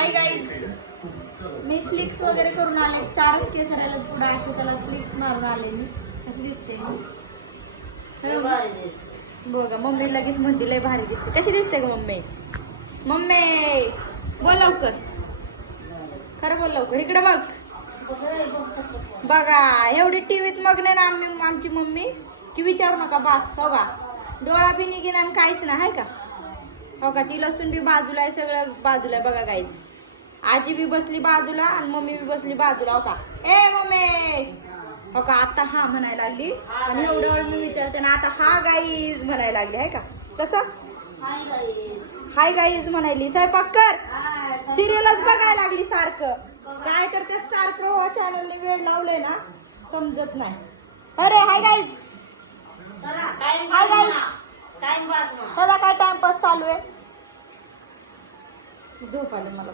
Hi guys, मी flix वगैरे करून आले. 4 केसऱ्याला पुढे असे त्याला फ्लिक्स मारून आले मी. कशी दिसते मी बघा. मम्मी लगेच म्हणते लय भारी दिसते. कशी दिसते ग मम्मी? मम्मी बोल लवकर, खरं बोल लवकर. इकडे बघ. बघा एवढी टीव्हीत मग्न ना आमची मम्मी की विचारू नका. बास हो का, डोळा बी निघेन आणि काहीच ना आहे का. हो का, ती लसूण बी बाजूला आहे, सगळं बाजूला आहे. बघा गाईज, आजी बी बसली बाजूला आणि मम्मी बी बसली बाजूला. हो का, ए मम्मी हो का. आता हा म्हणायला लागली आणि एवढं वेळ मी विचारते ना आता हा गाईज म्हणायला लागली आहे का. कसं हाय गाईज म्हणायली. स्वयंपाक कर. सिरियलच बघायला लागली सारखं. काय तर त्या स्टार प्रवाह चॅनलने वेळ लावलंय ना समजत नाही. अरे हाय गाईज, हाय गाईज. त्याला काय टाइमपास चालू आहे. झोप आले मला.